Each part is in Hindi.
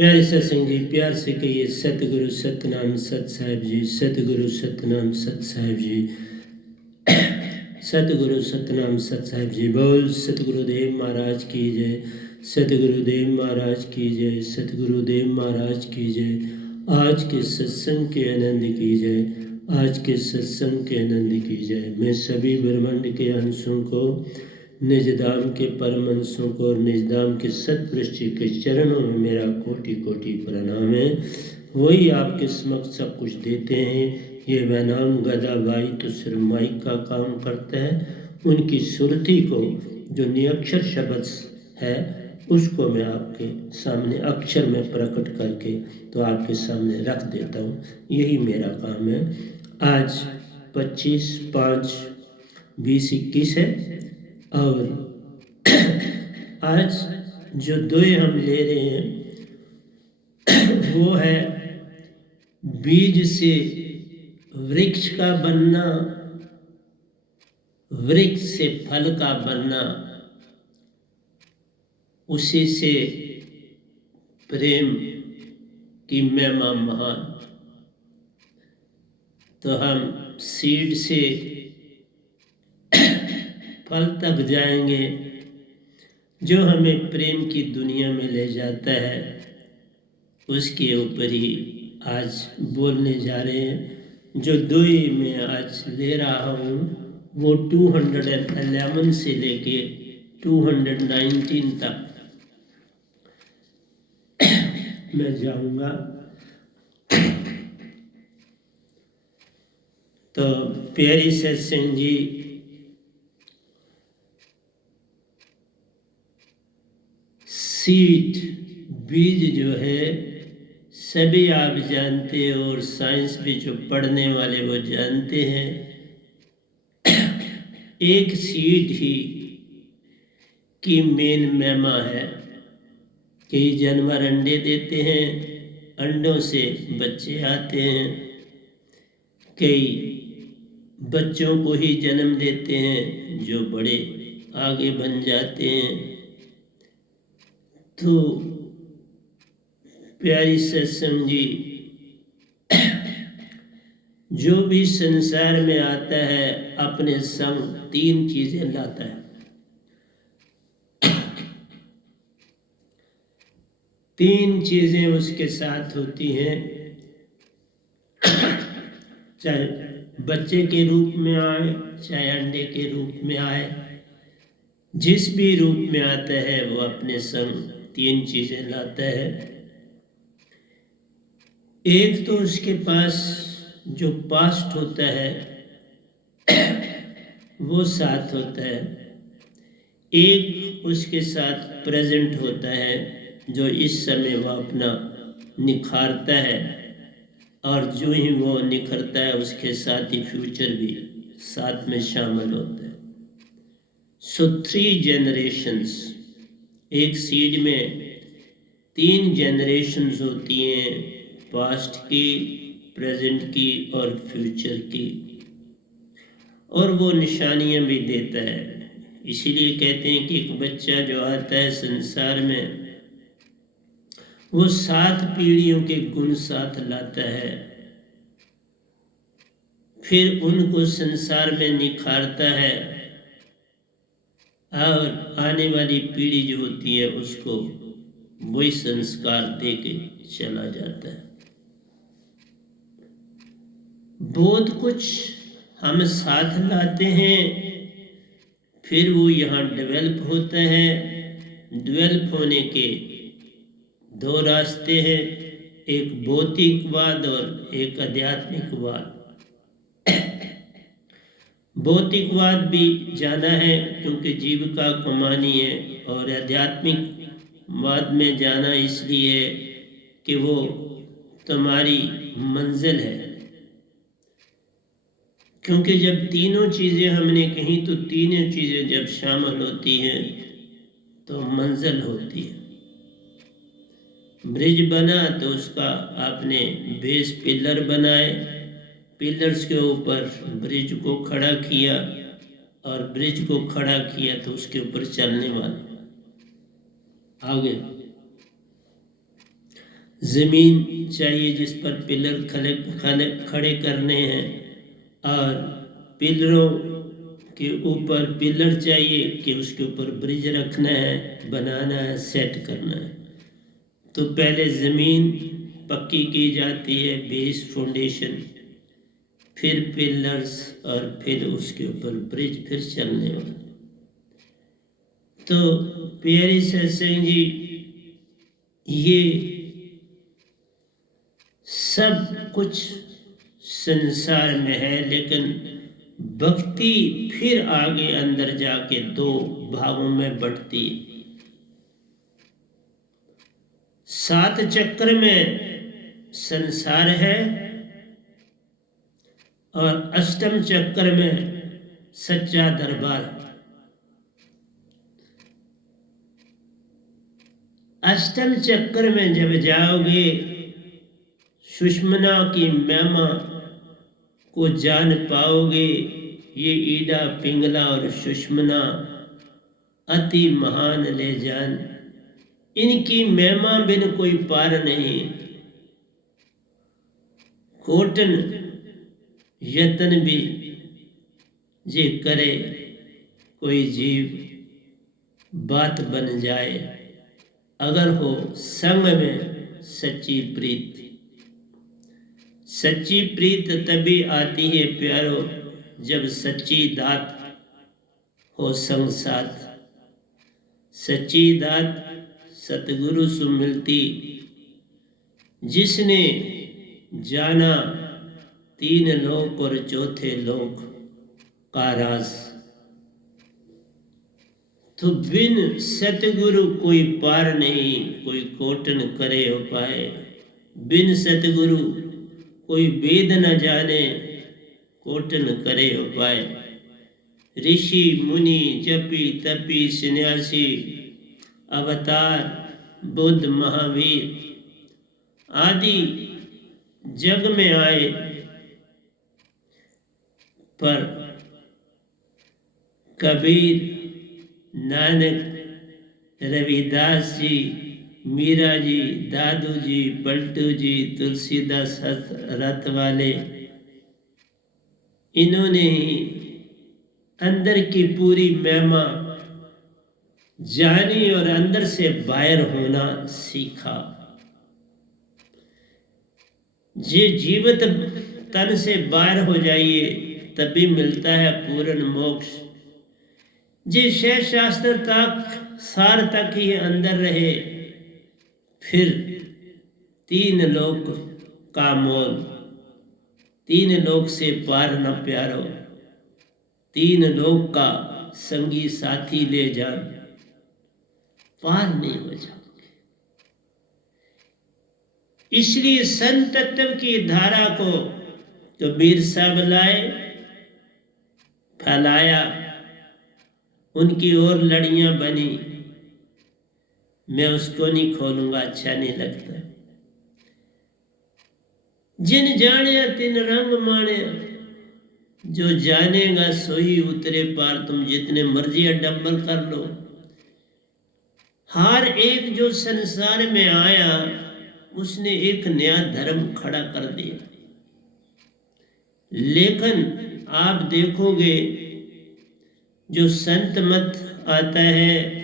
प्यारे सत्संग जी, प्यार से कहिए सतगुरु सतनाम सत साहिब जी, सतगुरु सतनाम सत साहिब जी, सतगुरु सतनाम सत साहिब जी। बोल सतगुरुदेव महाराज की जय, सतगुरुदेव महाराज की जय, सतगुरुदेव महाराज की जय। आज के सत्संग के आनंद की जय, आज के सत्संग के आनंद की जय। मैं सभी ब्रह्मांड के अंशों को, निजधाम के परम अंशों को और निजधाम के सतपुरुष जी के चरणों में मेरा कोटि कोटि प्रणाम है। वही आपके समक्ष सब कुछ देते हैं। ये वैनाम गदा गाई तो सिर्फ माइक का काम करता है। उनकी सुरती को जो निरक्षर शब्द है उसको मैं आपके सामने अक्षर में प्रकट करके तो आपके सामने रख देता हूँ। यही मेरा काम है। आज 25/5/2021 है और आज जो दोहे हम ले रहे हैं वो है बीज से वृक्ष का बनना, वृक्ष से फल का बनना, उसी से प्रेम की महिमा महान। तो हम सीड से फल तक जाएंगे जो हमें प्रेम की दुनिया में ले जाता है, उसके ऊपर ही आज बोलने जा रहे हैं। जो दोहे मैं आज ले रहा हूँ वो 211 से लेके 219 तक मैं जाऊंगा। तो प्यारी सत्संग जी, सीड बीज जो है सभी आप जानते हैं और साइंस भी जो पढ़ने वाले वो जानते हैं। एक सीड ही की मेन महिमा है। कई जानवर अंडे देते हैं, अंडों से बच्चे आते हैं, कई बच्चों को ही जन्म देते हैं जो बड़े आगे बन जाते हैं। तो प्यारी सत्संग जी, जो भी संसार में आता है अपने संग 3 चीजें लाता है। 3 चीजें उसके साथ होती हैं, चाहे बच्चे के रूप में आए, चाहे अंडे के रूप में आए, जिस भी रूप में आता है वो अपने संग 3 चीजें लाता है। एक तो उसके पास जो पास्ट होता है वो साथ होता है, एक उसके साथ प्रेजेंट होता है जो इस समय वो अपना निखारता है, और जो ही वो निखरता है उसके साथ ही फ्यूचर भी साथ में शामिल होता है। सो 3 जनरेशंस, एक सीड में 3 जनरेशंस होती हैं, पास्ट की, प्रेजेंट की और फ्यूचर की, और वो निशानियां भी देता है। इसीलिए कहते हैं कि एक बच्चा जो आता है संसार में वो 7 पीढ़ियों के गुण साथ लाता है, फिर उनको संसार में निखारता है और आने वाली पीढ़ी जो होती है उसको वही संस्कार दे के चला जाता है। बहुत कुछ हम साथ लाते हैं, फिर वो यहाँ डेवलप होता है। डेवलप होने के 2 रास्ते हैं, एक भौतिकवाद और एक आध्यात्मिकवाद। भौतिकवाद भी जाना है क्योंकि जीविका कमानी है, और आध्यात्मिकवाद में जाना इसलिए कि वो तुम्हारी मंजिल है। क्योंकि जब तीनों चीज़ें हमने कही तो तीनों चीज़ें जब शामिल होती हैं तो मंजिल होती है। ब्रिज बना तो उसका आपने बेस पिलर बनाए, पिलर्स के ऊपर ब्रिज को खड़ा किया, और ब्रिज को खड़ा किया तो उसके ऊपर चलने वाले आगे। ज़मीन चाहिए जिस पर पिलर खड़े करने हैं, और पिलरों के ऊपर पिलर चाहिए कि उसके ऊपर ब्रिज रखना है, बनाना है, सेट करना है। तो पहले ज़मीन पक्की की जाती है, बेस फाउंडेशन, फिर पिलर्स, और फिर उसके ऊपर ब्रिज, फिर चलने वाला। तो प्यारी सत्संग जी, ये सब कुछ संसार में है, लेकिन भक्ति फिर आगे अंदर जाके दो भागों में बढ़ती है। 7 चक्र में संसार है और अष्टम चक्र में सच्चा दरबार। अष्टम चक्र में जब जाओगे, सुषमना की महिमा को जान पाओगे। ये ईडा, पिंगला और सुषमना अति महान ले जान, इनकी महिमा बिन कोई पार नहीं। कोटन यतन भी जे करे, कोई जीव बात बन जाए, अगर हो संग में सच्ची प्रीत। सच्ची प्रीत तभी आती है प्यारो, जब सच्ची दात हो संग साथ। सच्ची दात सतगुरु से मिलती, जिसने जाना 3 लोक और चौथे लोक का राज। तो बिन सतगुरु कोई पार नहीं, कोई कोटन करे उपाय। बिन सतगुरु कोई वेद न जाने, कोटन करे उपाय। ऋषि मुनि जपी तपी सन्यासी, अवतार बुद्ध महावीर आदि जग में आए, पर कबीर, नानक, रविदास जी, मीरा जी, दादू जी, पलटू जी, तुलसीदास रथ वाले, इन्होंने ही अंदर की पूरी महिमा जानी और अंदर से बाहर होना सीखा। जे जीवित तन से बाहर हो जाइए, तभी मिलता है पूर्ण मोक्ष। जे शेष शास्त्र तक सार तक ही अंदर रहे, फिर 3 लोक का मोल, 3 लोक से पार न प्यारो। 3 लोक का संगी साथी ले जान, पार नहीं हो जाओगे। इसलिए संत तत्व की धारा को कबीर साहब लाए, फैलाया, उनकी और लड़ियां बनी। मैं उसको नहीं खोलूंगा, अच्छा नहीं लगता। जिन जाने तिन रंग माने, जो जानेगा सोई उतरे पार। तुम जितने मर्जी अडंबर कर लो, हर एक जो संसार में आया, उसने एक नया धर्म खड़ा कर दिया। लेकिन आप देखोगे, जो संत मत आता है,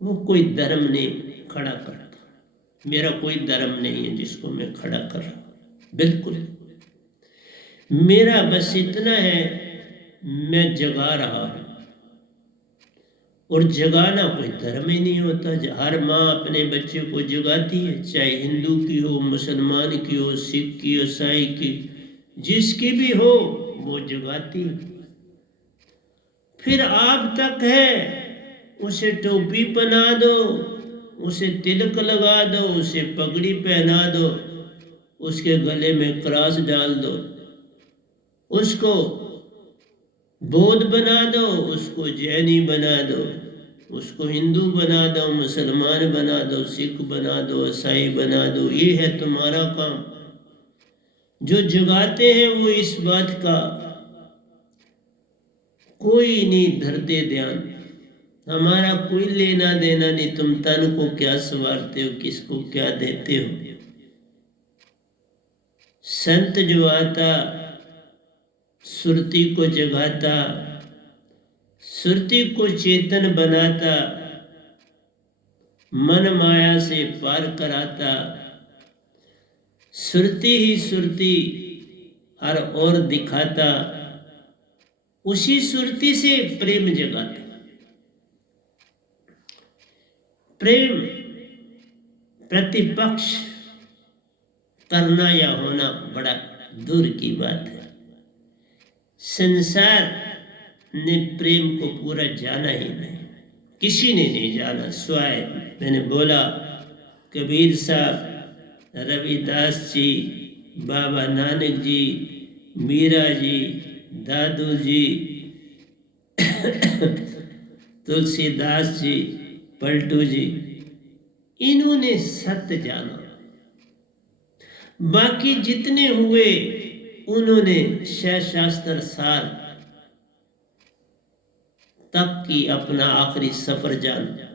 वो कोई धर्म नहीं खड़ा करता। मेरा कोई धर्म नहीं है जिसको मैं खड़ा कर रहा हूं, बिल्कुल। मेरा बस इतना है, मैं जगा रहा हूं। और जगाना कोई धर्म ही नहीं होता। हर माँ अपने बच्चे को जगाती है, चाहे हिंदू की हो, मुसलमान की हो, सिख की, ईसाई की, जिसकी भी हो, वो जगाती है। फिर आप तक है, उसे टोपी पहना दो, उसे तिलक लगा दो, उसे पगड़ी पहना दो, उसके गले में क्रॉस डाल दो, उसको बौद्ध बना दो, उसको जैनी बना दो, उसको हिंदू बना दो, मुसलमान बना दो, सिख बना दो, ईसाई बना दो। ये है तुम्हारा काम। जो जगाते हैं वो इस बात का कोई नहीं धरते ध्यान। हमारा कोई लेना देना नहीं, तुम तन को क्या संवारते हो, किसको क्या देते हो। संत जो आता सुरती को जगाता, सुरती को चेतन बनाता, मन माया से पार कराता, सुरती ही सुरती हर ओर दिखाता, उसी सुरती से प्रेम जगाता। प्रेम प्रतिपक्ष करना या होना बड़ा दूर की बात है। संसार ने प्रेम को पूरा जाना ही नहीं, किसी ने नहीं जाना। स्वाय मैंने बोला कबीर साहब, रविदास जी, बाबा नानक जी, मीरा जी, दादू जी, तुलसीदास जी, पलटू जी, इन्होंने सत्य जाना। बाकी जितने हुए उन्होंने शास्त्र सार तक की अपना आखिरी सफर जाना।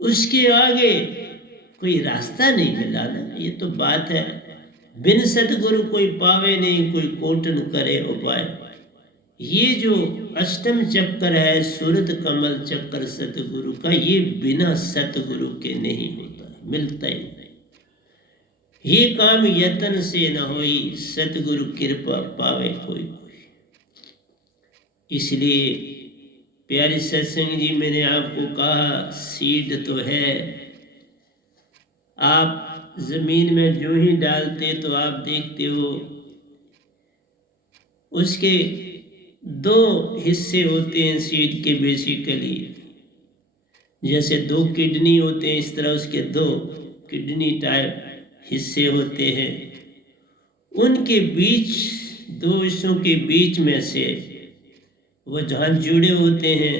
उसके आगे कोई रास्ता नहीं मिला ना, ये तो बात है। बिन सतगुरु कोई पावे नहीं, कोई कोटन करे उपाय। ये जो अष्टम चक्कर है, सूरत कमल चक्कर सतगुरु का, ये बिना सतगुरु के नहीं होता, मिलता ही नहीं। ये काम यतन से न होई, सतगुरु कृपा पावे कोई कोई। इसलिए प्यारे सत्संग जी, मैंने आपको कहा सीड तो है, आप जमीन में जो ही डालते तो आप देखते हो उसके दो हिस्से होते हैं सीड के। बेसिकली जैसे दो किडनी होते हैं, इस तरह उसके दो किडनी टाइप हिस्से होते हैं। उनके बीच, दो हिस्सों के बीच में से वो जहाँ जुड़े होते हैं,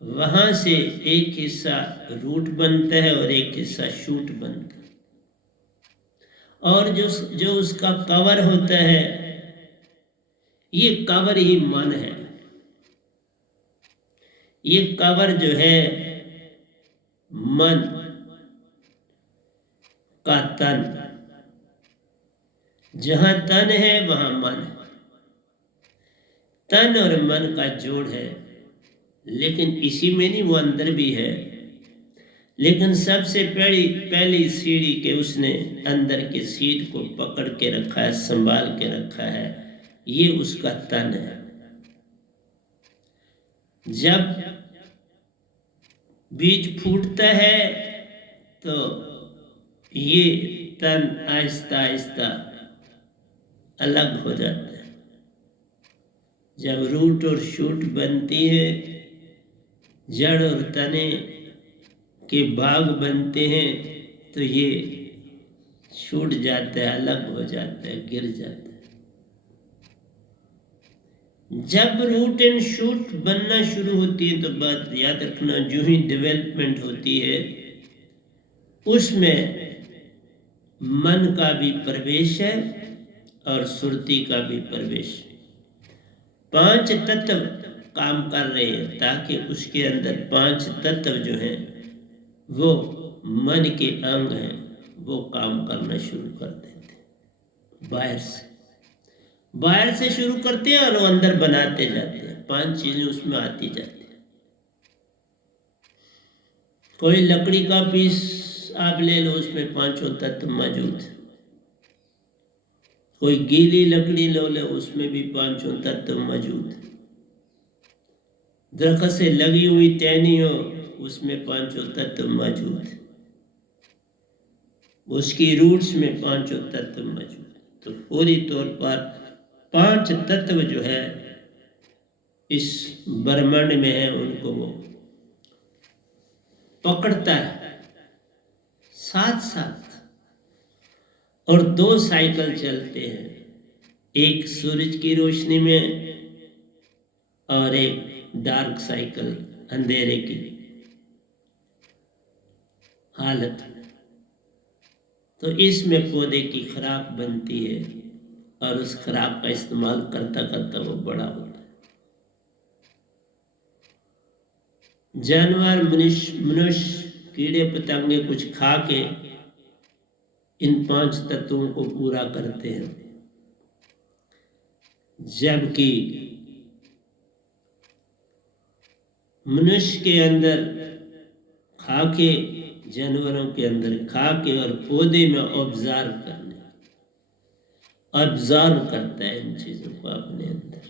वहाँ से एक हिस्सा रूट बनता है और एक हिस्सा शूट बनता है। और जो उसका कवर होता है, ये कवर ही मन है। ये कवर जो है मन का तन, जहां तन है वहां मन है। तन और मन का जोड़ है, लेकिन इसी में नहीं, वो अंदर भी है। लेकिन सबसे पहली सीढ़ी के उसने अंदर के सीट को पकड़ के रखा है, संभाल के रखा है, ये उसका तन है। जब बीज फूटता है तो ये तन आहिस्ता आहिस्ता अलग हो जाता है। जब रूट और शूट बनती है, जड़ और तने के भाग बनते हैं, तो ये छूट जाता है, अलग हो जाता है, गिर जाता है। जब रूट एंड शूट बनना शुरू होती है तो बात याद रखना, जो ही डेवलपमेंट होती है उसमें मन का भी प्रवेश है और सुरती का भी प्रवेश। 5 तत्व काम कर रहे हैं ताकि उसके अंदर 5 तत्व जो हैं वो मन के अंग हैं, वो काम करना शुरू कर देते हैं। बाहर से शुरू करते हैं और वो अंदर बनाते जाते हैं। 5 चीजें उसमें आती जाती हैं। कोई लकड़ी का पीस आप ले लो, उसमें 5 तत्व मौजूद है। कोई गीली लकड़ी लो ले, उसमें भी 5 तत्व मौजूद है। दरख्त से लगी हुई टहनी हो, उसमें 5 तत्व मौजूद है। उसकी रूट्स में 5 तत्व मौजूद है। तो पूरी तौर पर 5 तत्व जो है इस ब्रह्मांड में है, उनको वो पकड़ता है साथ साथ। और 2 साइकिल चलते हैं, एक सूरज की रोशनी में और एक डार्क साइकिल, अंधेरे की हालत। तो इसमें पौधे की खुराक बनती है और उस खराब का इस्तेमाल करता करता वो बड़ा होता है। जानवर, मनुष्य, कीड़े पतंगे कुछ खा के इन 5 तत्वों को पूरा करते हैं, जबकि मनुष्य के अंदर खा के, जानवरों के अंदर खा के और पौधे में ऑब्जर्व करता है इन चीजों को अपने अंदर।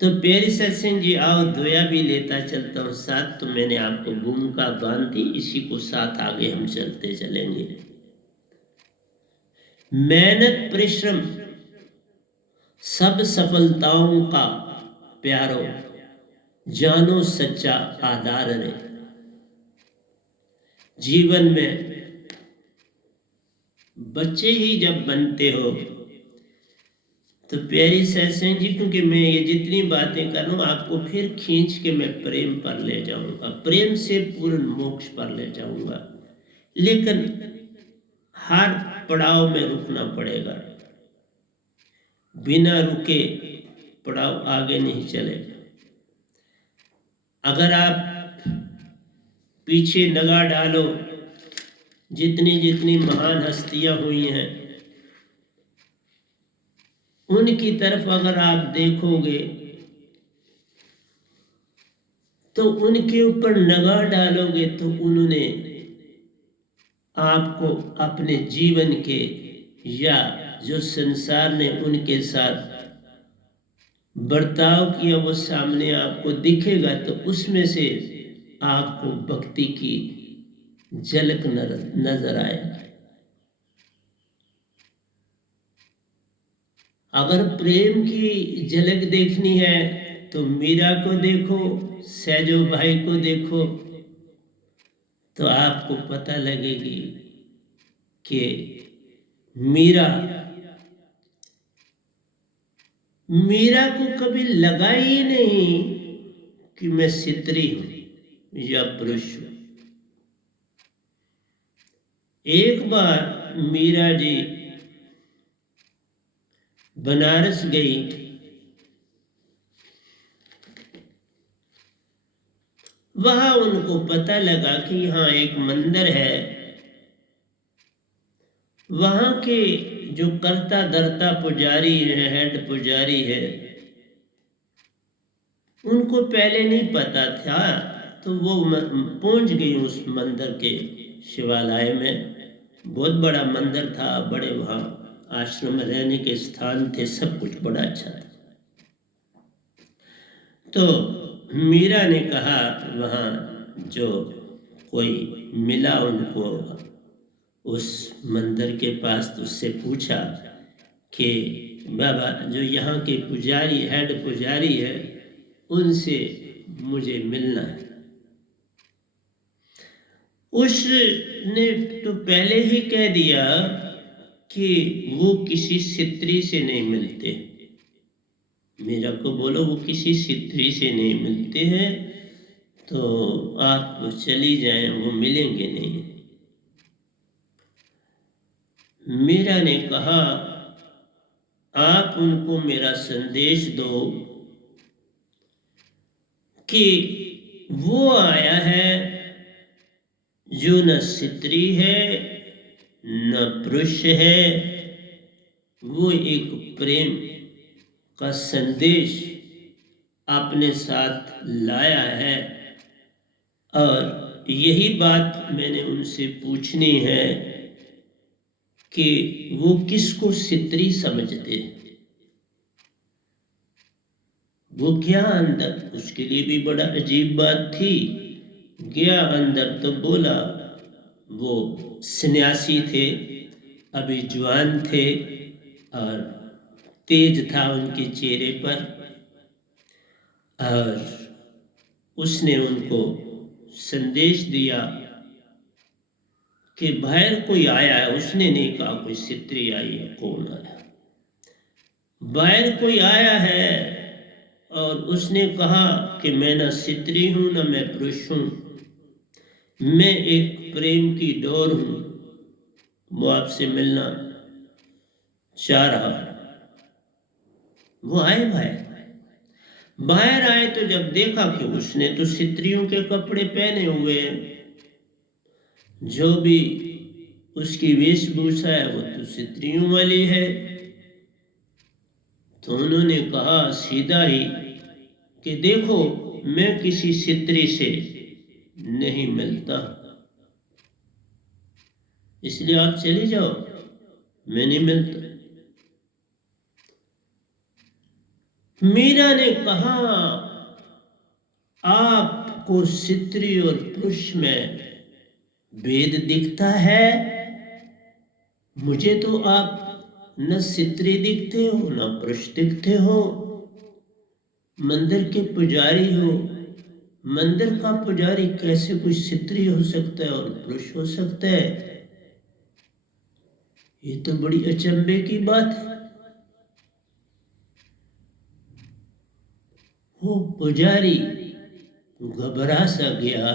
तो प्यारी सत्संग जी, आओ दोया भी लेता चलता हूँ साथ। तो मैंने आपको भूमिका बांधी, इसी को साथ आगे हम चलते चलेंगे। मेहनत परिश्रम सब सफलताओं का प्यारो, जानो सच्चा आधार रे। जीवन में बच्चे ही जब बनते हो तो प्यारी सत्संग जी, क्योंकि मैं ये जितनी बातें कर रहा हूँ आपको फिर खींच के मैं प्रेम पर ले जाऊंगा, प्रेम से पूर्ण मोक्ष पर ले जाऊंगा, लेकिन हर पड़ाव में रुकना पड़ेगा। बिना रुके पड़ाव आगे नहीं चलेगा। अगर आप पीछे निगाह डालो, जितनी जितनी महान हस्तियां हुई हैं उनकी तरफ अगर आप देखोगे तो उनके ऊपर निगाह डालोगे तो उन्होंने आपको अपने जीवन के, या जो संसार ने उनके साथ बर्ताव किया वो सामने आपको दिखेगा, तो उसमें से आपको भक्ति की झलक नजर आए। अगर प्रेम की झलक देखनी है तो मीरा को देखो, सैजो भाई को देखो, तो आपको पता लगेगी कि मीरा को कभी लगा ही नहीं कि मैं स्त्री हूं या पुरुष हूं। एक बार मीरा जी बनारस गई, वहां उनको पता लगा कि यहाँ एक मंदिर है, वहां के जो करता धरता पुजारी है, हेड पुजारी है, उनको पहले नहीं पता था। तो वो पहुंच गई उस मंदिर के शिवालय में। बहुत बड़ा मंदिर था, बड़े वहां आश्रम में रहने के स्थान थे, सब कुछ बड़ा अच्छा था। तो मीरा ने कहा, वहां जो कोई मिला उनको उस मंदिर के पास, तो उससे पूछा कि बाबा जो यहाँ के पुजारी, हेड पुजारी है, उनसे मुझे मिलना है। उसने तो पहले ही कह दिया कि वो किसी स्त्री से नहीं मिलते। मीरा को बोलो वो किसी स्त्री से नहीं मिलते हैं, तो आप चली जाएं, वो मिलेंगे नहीं। मीरा ने कहा, आप उनको मेरा संदेश दो कि वो आया है जो न स्त्री है न पुरुष है, वो एक प्रेम का संदेश अपने साथ लाया है, और यही बात मैंने उनसे पूछनी है कि वो किसको स्त्री समझते हैं। वो गया अंदर, उसके लिए भी बड़ा अजीब बात थी। गया अंदर तो बोला, वो सन्यासी थे, अभी जवान थे और तेज था उनके चेहरे पर, और उसने उनको संदेश दिया कि बाहर कोई आया है। उसने नहीं कहा कोई स्त्री आई है, कौन आया, बाहर कोई आया है, और उसने कहा कि मैं न स्त्री हूं न मैं पुरुष हूं, मैं एक प्रेम की डोर हूं, वो आपसे मिलना चाह रहा। वो आए बाहर आए तो जब देखा कि उसने तो स्त्रियों के कपड़े पहने हुए हैं, जो भी उसकी वेशभूषा है वो तो स्त्रियों वाली है। तो उन्होंने कहा सीधा ही कि देखो, मैं किसी स्त्री से नहीं मिलता, इसलिए आप चली जाओ, मैं नहीं मिलता। मीरा ने कहा, आपको स्त्री और पुरुष में भेद दिखता है? मुझे तो आप न स्त्री दिखते हो न पुरुष दिखते हो। मंदिर के पुजारी हो, मंदिर का पुजारी कैसे कोई स्त्री हो सकता है और पुरुष हो सकता है? ये तो बड़ी अचंभे की बात है। वो पुजारी घबरा सा गया,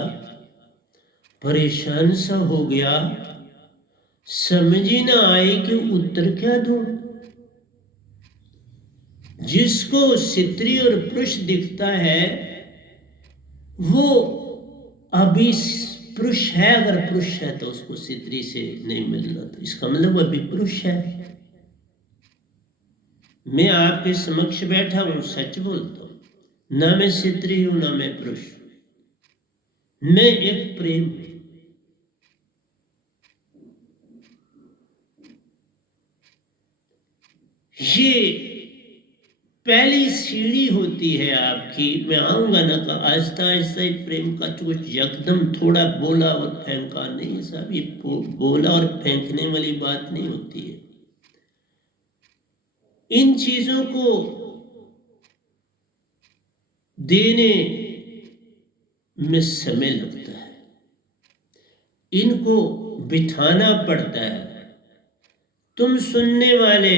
परेशान सा हो गया, समझ ही ना आए कि उत्तर क्या दूं। जिसको स्त्री और पुरुष दिखता है वो अभी पुरुष है, अगर पुरुष है तो उसको स्त्री से नहीं मिलना, तो इसका मतलब वो अभी पुरुष है। मैं आपके समक्ष बैठा हूं, सच बोलता हूं, ना मैं स्त्री हूं ना मैं पुरुष, मैं एक प्रेम हूं। ये पहली सीढ़ी होती है आपकी। मैं आऊंगा ना का आहिस्ता आहिस्ता ही प्रेम का कुछ एकदम थोड़ा बोला और फेंका नहीं है साहब, ये बोला और फेंकने वाली बात नहीं होती है। इन चीजों को देने में समय लगता है, इनको बिठाना पड़ता है। तुम सुनने वाले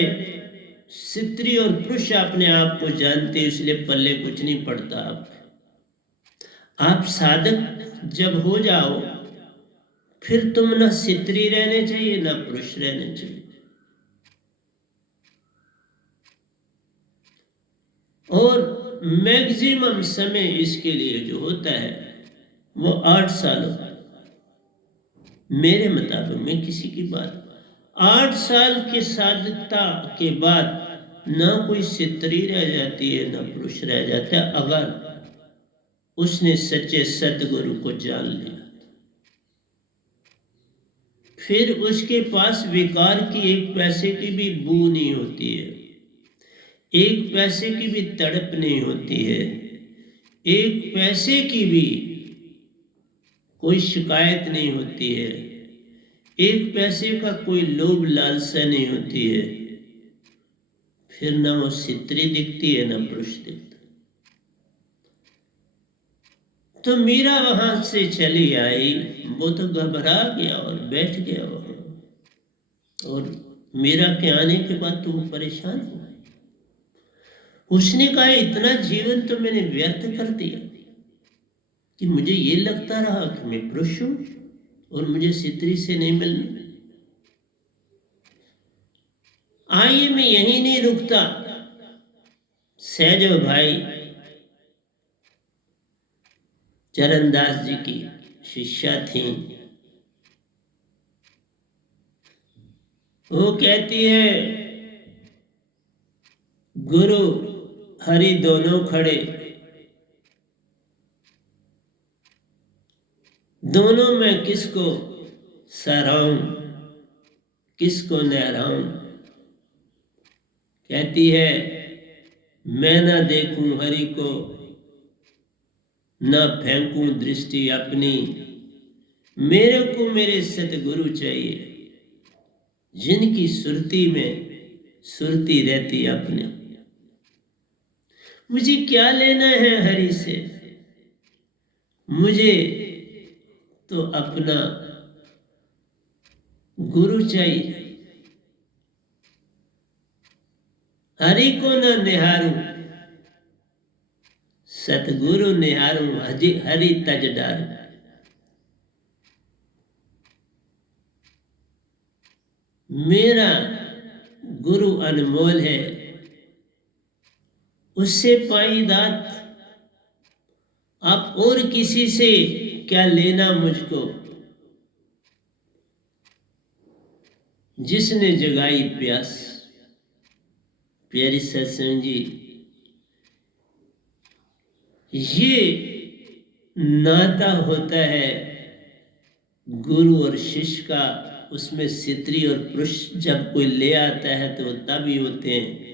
स्त्री और पुरुष अपने आप को जानते, इसलिए पल्ले कुछ नहीं पड़ता। आप साधक जब हो जाओ फिर तुम ना स्त्री रहने चाहिए ना पुरुष रहने चाहिए। और मैक्सिमम समय इसके लिए जो होता है वो 8 साल मेरे मुताबिक, मैं किसी की बात, 8 साल के साधकता के बाद ना कोई स्त्री रह जाती है ना पुरुष रह जाता है, अगर उसने सच्चे सतगुरु को जान लिया। फिर उसके पास विकार की एक पैसे की भी बू नहीं होती है, एक पैसे की भी तड़प नहीं होती है, एक पैसे की भी कोई शिकायत नहीं होती है, एक पैसे का कोई लोभ लालसा नहीं होती है। फिर ना वो स्त्री दिखती है ना पुरुष दिखता। तो मीरा वहां से चली आई, वो तो घबरा गया और बैठ गया वहां। और मीरा के आने के बाद तो वो परेशान हुआ। उसने कहा, इतना जीवन तो मैंने व्यर्थ कर दिया कि मुझे ये लगता रहा कि मैं पुरुष हूं और मुझे स्त्री से नहीं मिलना। आइए, मैं यहीं नहीं रुकता। सहज भाई चरणदास जी की शिष्या थी, वो कहती है, गुरु हरि दोनों खड़े, दोनों में किसको सराहूं किसको नहराऊं। कहती है, मैं ना देखूं हरि को ना फेंकूं दृष्टि अपनी, मेरे को मेरे सतगुरु चाहिए जिनकी सुरती में सुरती रहती अपने। मुझे क्या लेना है हरि से, मुझे तो अपना गुरु चाहिए। हरि को न निहारूं सतगुरु निहारूं, हरि तज डारूं। मेरा गुरु अनमोल है, उससे पाई दात, आप और किसी से क्या लेना मुझको। जिसने जगाई प्यास। प्यारी सत्संग जी, ये नाता होता है गुरु और शिष्य का। उसमें स्त्री और पुरुष जब कोई ले आता है तो तभी होते हैं।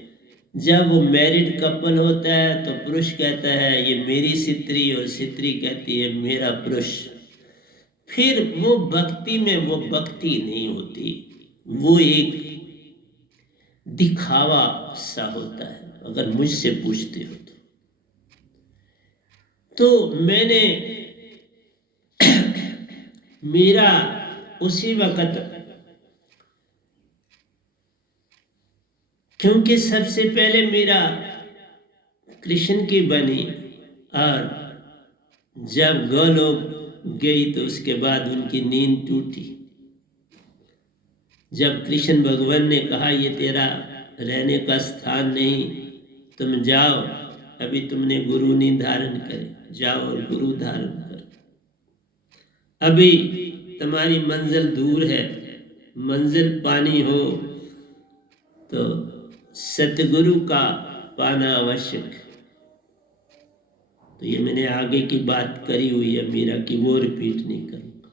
जब वो मैरिड कपल होता है तो पुरुष कहता है ये मेरी स्त्री, और स्त्री कहती है मेरा पुरुष। फिर वो भक्ति में वो भक्ति नहीं होती, वो एक दिखावा सा होता है, अगर मुझसे पूछते हो तो मैंने मेरा उसी वक्त, क्योंकि सबसे पहले मेरा कृष्ण की बनी, और जब गोलोक गई तो उसके बाद उनकी नींद टूटी। जब कृष्ण भगवान ने कहा ये तेरा रहने का स्थान नहीं, तुम जाओ, अभी तुमने गुरु नहीं धारण करे, जाओ और गुरु धारण कर, अभी तुम्हारी मंजिल दूर है, मंजिल पानी हो तो सतगुरु का पाना आवश्यक। तो ये मैंने आगे की बात करी हुई है मीरा की, वो रिपीट नहीं करूंगा।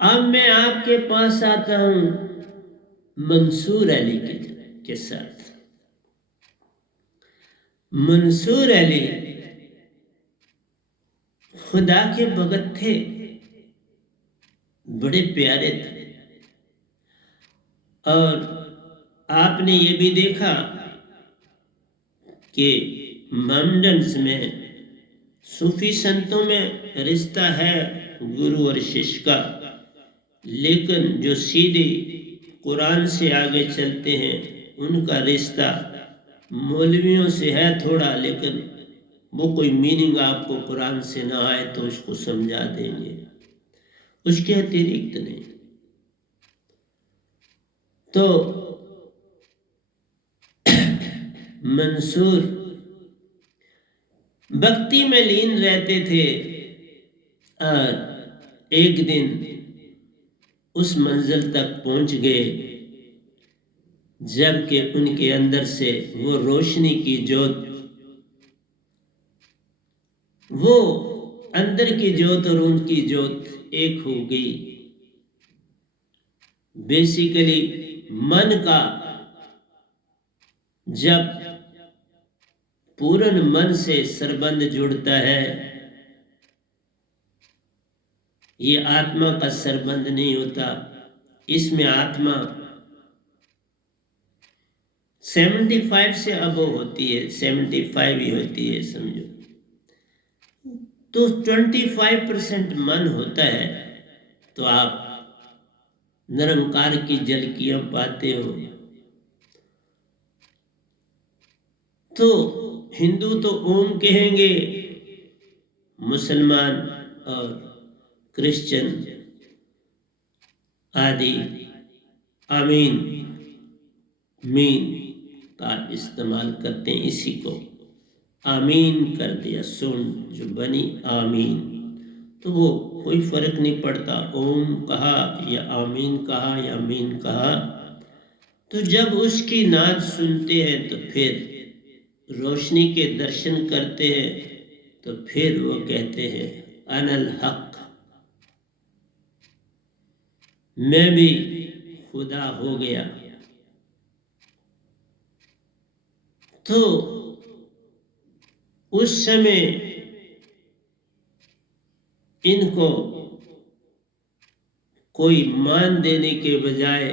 अब मैं आपके पास आता हूं मंसूर अली के साथ। मंसूर अली खुदा के भगत थे, बड़े प्यारे थे। और आपने ये भी देखा कि मोहम्मडन्स में, सूफी संतों में रिश्ता है गुरु और शिष्य का, लेकिन जो सीधे कुरान से आगे चलते हैं उनका रिश्ता मौलवियों से है थोड़ा, लेकिन वो कोई मीनिंग आपको कुरान से ना आए तो उसको समझा देंगे, उसके अतिरिक्त नहीं। तो मंसूर भक्ति में लीन रहते थे, और एक दिन उस मंजिल तक पहुंच गए जबकि उनके अंदर से वो रोशनी की ज्योत, वो अंदर की ज्योत और उनकी ज्योत एक हो गई। बेसिकली मन का जब पूर्ण मन से संबंध जुड़ता है, ये आत्मा का संबंध नहीं होता। इसमें आत्मा 75 से अबव होती है, 75 ही होती है समझो, तो 25% मन होता है। तो आप निरंकार की झलकियां पाते हो। तो हिंदू तो ओम कहेंगे, मुसलमान और क्रिश्चियन आदि आमीन मीन का इस्तेमाल करते हैं। इसी को आमीन कर दिया, सुन जो बनी आमीन, तो वो कोई फर्क नहीं पड़ता ओम कहा या आमीन कहा या मीन कहा। तो जब उसकी नाद सुनते हैं तो फिर रोशनी के दर्शन करते हैं, तो फिर वो कहते हैं अनल हक, मैं भी खुदा हो गया। तो उस समय इनको कोई मान देने के बजाय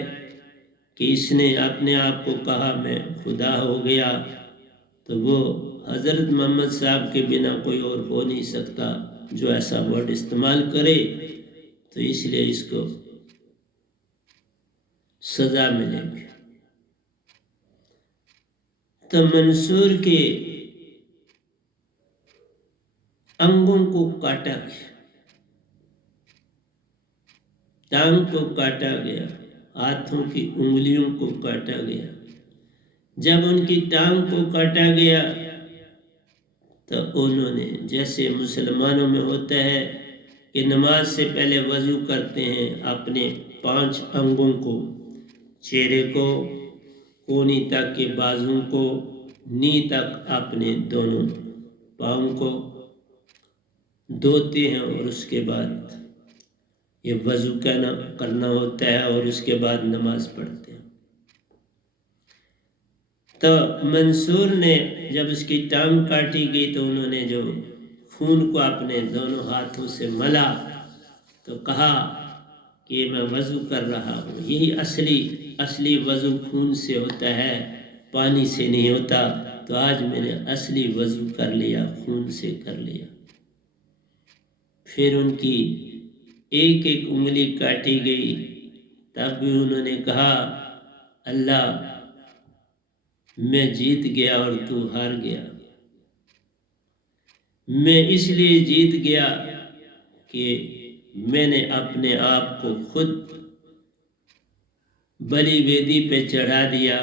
कि इसने अपने आप को कहा मैं खुदा हो गया, तो वो हजरत मोहम्मद साहब के बिना कोई और हो नहीं सकता जो ऐसा वर्ड इस्तेमाल करे, तो इसलिए इसको सजा मिलेगी। तो मंसूर के अंगों को काटा गया, टांग को काटा गया, हाथों की उंगलियों को काटा गया। जब उनकी टांग को काटा गया तो उन्होंने, जैसे मुसलमानों में होता है कि नमाज से पहले वज़ू करते हैं, अपने 5 अंगों को, चेहरे को, कोहनी तक के बाजुओं को, नी तक अपने दोनों पाँव को धोते हैं और उसके बाद ये वज़ू करना होता है और उसके बाद नमाज पढ़ते हैं। तो मंसूर ने जब उसकी टांग काटी गई तो उन्होंने जो खून को अपने दोनों हाथों से मला तो कहा कि मैं वज़ू कर रहा हूँ। यही असली वज़ू खून से होता है, पानी से नहीं होता। तो आज मैंने असली वज़ू कर लिया, खून से कर लिया। फिर उनकी एक एक उंगली काटी गई। तब भी उन्होंने कहा, अल्लाह मैं जीत गया और तू हार गया। मैं इसलिए जीत गया कि मैंने अपने आप को खुद बलि वेदी पे चढ़ा दिया,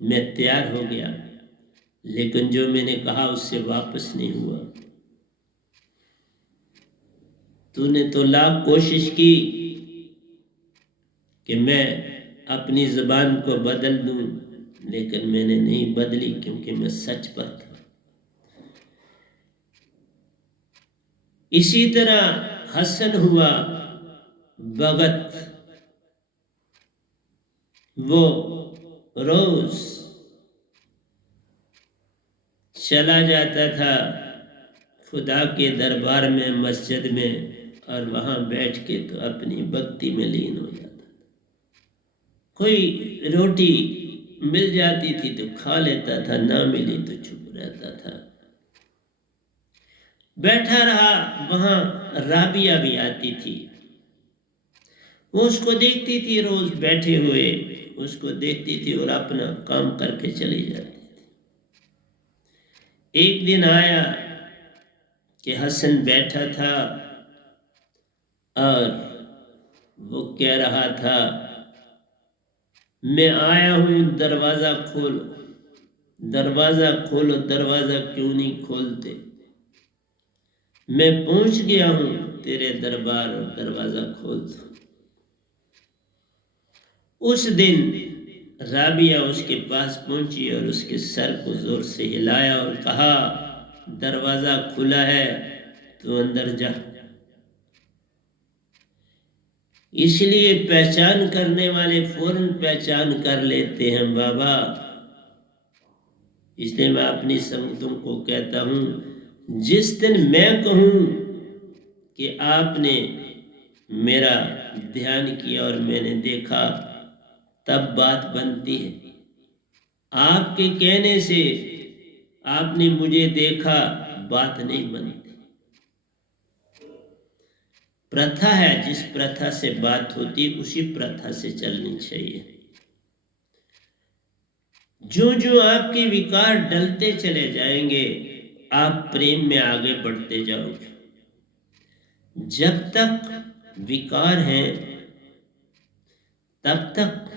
मैं तैयार हो गया, लेकिन जो मैंने कहा उससे वापस नहीं हुआ। तूने तो लाख कोशिश की कि मैं अपनी ज़बान को बदल दूं, लेकिन मैंने नहीं बदली क्योंकि मैं सच पर था। इसी तरह हसन हुआ भगत, वो रोज चला जाता था खुदा के दरबार में, मस्जिद में, और वहां बैठ के तो अपनी भक्ति में लीन हो जाता था। कोई रोटी मिल जाती थी तो खा लेता था, ना मिली तो चुप रहता था। बैठा रहा। वहां राबिया भी आती थी, वो उसको देखती थी, रोज बैठे हुए उसको देखती थी और अपना काम करके चली जाती थी। एक दिन आया कि हसन बैठा था और वो कह रहा था, मैं आया हूं, दरवाजा खोलो, दरवाजा खोलो, दरवाजा क्यों नहीं खोलते? मैं पहुंच गया हूं तेरे दरबार और दरवाजा खोल दो। उस दिन राबिया उसके पास पहुंची और उसके सर को जोर से हिलाया और कहा, दरवाजा खुला है, तू अंदर जा। इसलिए पहचान करने वाले फौरन पहचान कर लेते हैं बाबा। इसलिए मैं अपनी संगतों को कहता हूं, जिस दिन मैं कहूं कि आपने मेरा ध्यान किया और मैंने देखा, तब बात बनती है। आपके कहने से आपने मुझे देखा, बात नहीं बनती। प्रथा है, जिस प्रथा से बात होती उसी प्रथा से चलनी चाहिए। जो जो आपके विकार डलते चले जाएंगे, आप प्रेम में आगे बढ़ते जाओगे। जब तक विकार है तब तक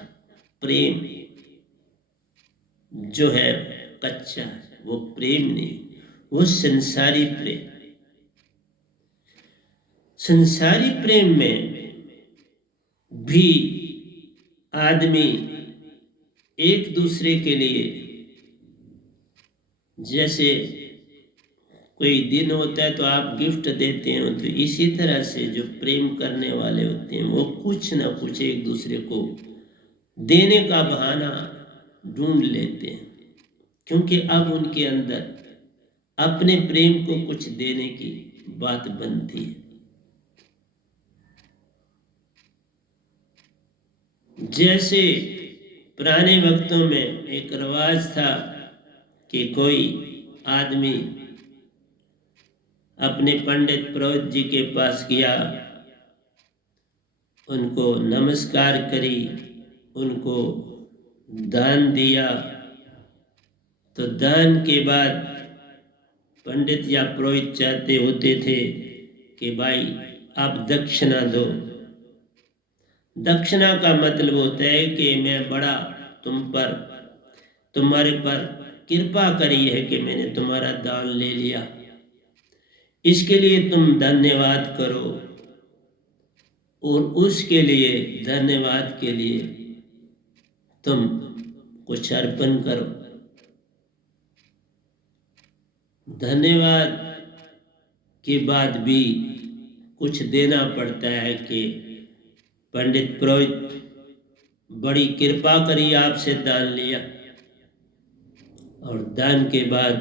प्रेम जो है कच्चा है, वो प्रेम नहीं, वो संसारी प्रेम। संसारी प्रेम में भी आदमी एक दूसरे के लिए, जैसे कोई दिन होता है तो आप गिफ्ट देते हैं, तो इसी तरह से जो प्रेम करने वाले होते हैं वो कुछ ना कुछ एक दूसरे को देने का बहाना ढूंढ लेते हैं, क्योंकि अब उनके अंदर अपने प्रेम को कुछ देने की बात बनती है। जैसे पुराने वक्तों में एक रिवाज था कि कोई आदमी अपने पंडित पुरोहित जी के पास गया, उनको नमस्कार करी, उनको दान दिया। तो दान के बाद पंडित या पुरोहित चाहते होते थे कि भाई आप दक्षिणा दो। दक्षिणा का मतलब होता है कि मैं बड़ा तुम्हारे पर कृपा करी है कि मैंने तुम्हारा दान ले लिया, इसके लिए तुम धन्यवाद करो, और उसके लिए धन्यवाद के लिए तुम कुछ अर्पण करो। धन्यवाद के बाद भी कुछ देना पड़ता है कि पंडित पुरोहित बड़ी कृपा करी, आपसे दान लिया, और दान के बाद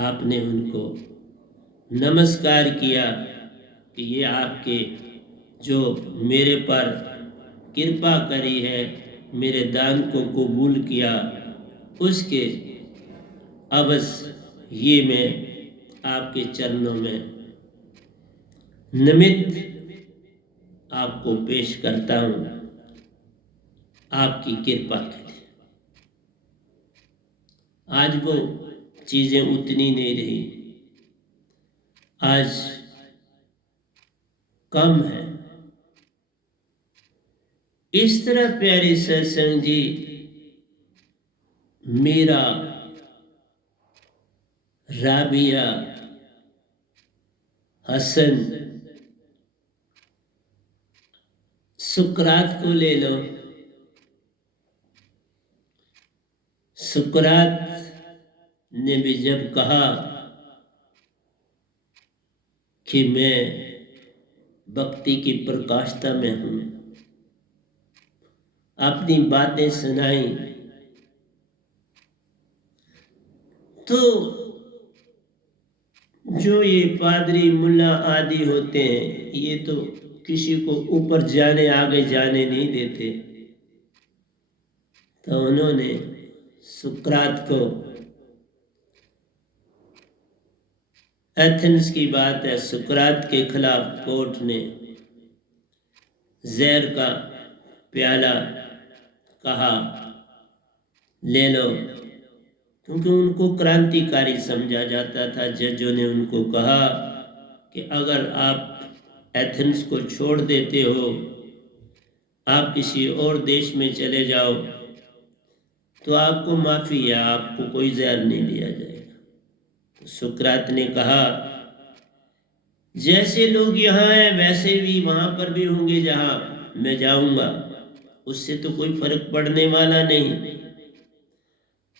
आपने उनको नमस्कार किया कि ये आपके जो मेरे पर कृपा करी है, मेरे दान को कबूल किया, उसके अवश्य ये मैं आपके चरणों में निमित्त आपको पेश करता हूँ आपकी कृपा के लिए। आज वो चीजें उतनी नहीं रही, आज कम है। इस तरह प्यारे सत्संग जी, मेरा राबिया, हसन, सुकरात को ले लो। सुकरात ने भी जब कहा कि मैं भक्ति की प्रकाष्ठा में हूं, अपनी बातें सुनाई, तो जो ये पादरी मुल्ला आदि होते हैं, ये तो किसी को ऊपर जाने आगे जाने नहीं देते। तो उन्होंने सुकरात को, एथेंस की बात है, सुकरात के खिलाफ कोर्ट ने जहर का प्याला कहा ले लो, क्योंकि उनको क्रांतिकारी समझा जाता था। जजों ने उनको कहा कि अगर आप एथेंस को छोड़ देते हो, आप किसी और देश में चले जाओ, तो आपको माफी है, आपको कोई जहर नहीं दिया जाएगा। तो सुकरात ने कहा, जैसे लोग यहाँ हैं वैसे भी वहां पर भी होंगे जहां मैं जाऊंगा, उससे तो कोई फर्क पड़ने वाला नहीं।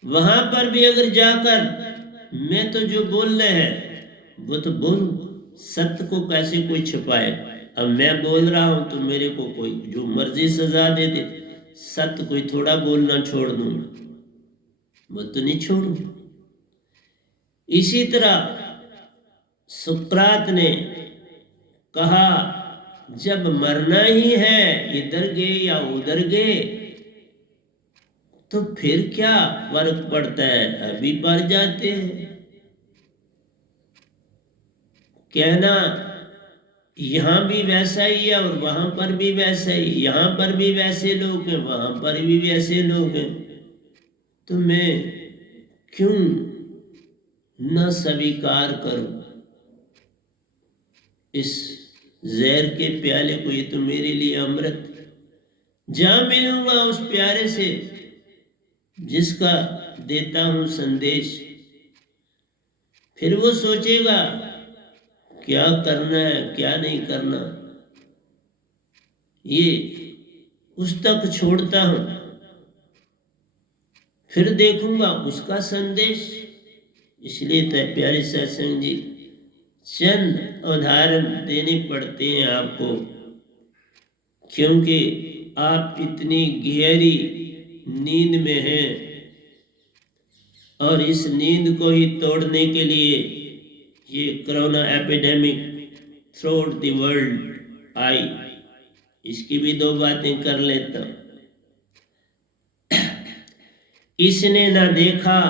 वहां पर भी अगर जाकर मैं तो जो बोलना है वो तो बोलूं, सत्य को कैसे कोई छिपाए। अब मैं बोल रहा हूं तो मेरे को कोई जो मर्जी सजा दे दे, सत्य कोई थोड़ा बोलना छोड़ दूंगा, वो तो नहीं छोड़ू। इसी तरह सुकरात ने कहा, जब मरना ही है, इधर गए या उधर गए, तो फिर क्या फर्क पड़ता है, अभी मर जाते हैं। कहना यहां भी वैसा ही है और वहां पर भी वैसा ही, यहां पर भी वैसे लोग हैं, वहां पर भी वैसे लोग हैं, तो मैं क्यों न स्वीकार करूं इस जहर के प्याले को। ये तो मेरे लिए अमृत, जहां मिलूंगा उस प्यारे से जिसका देता हूं संदेश, फिर वो सोचेगा क्या करना है क्या नहीं करना, ये उस तक छोड़ता हूं, फिर देखूंगा उसका संदेश। इसलिए तो प्यारे सत्संग जी, चंद उदाहरण देने पड़ते हैं आपको, क्योंकि आप इतनी गहरी नींद में हैं, और इस नींद को ही तोड़ने के लिए ये corona epidemic through the world I. इसकी भी दो बातें कर लेता हूं। इसने न देखा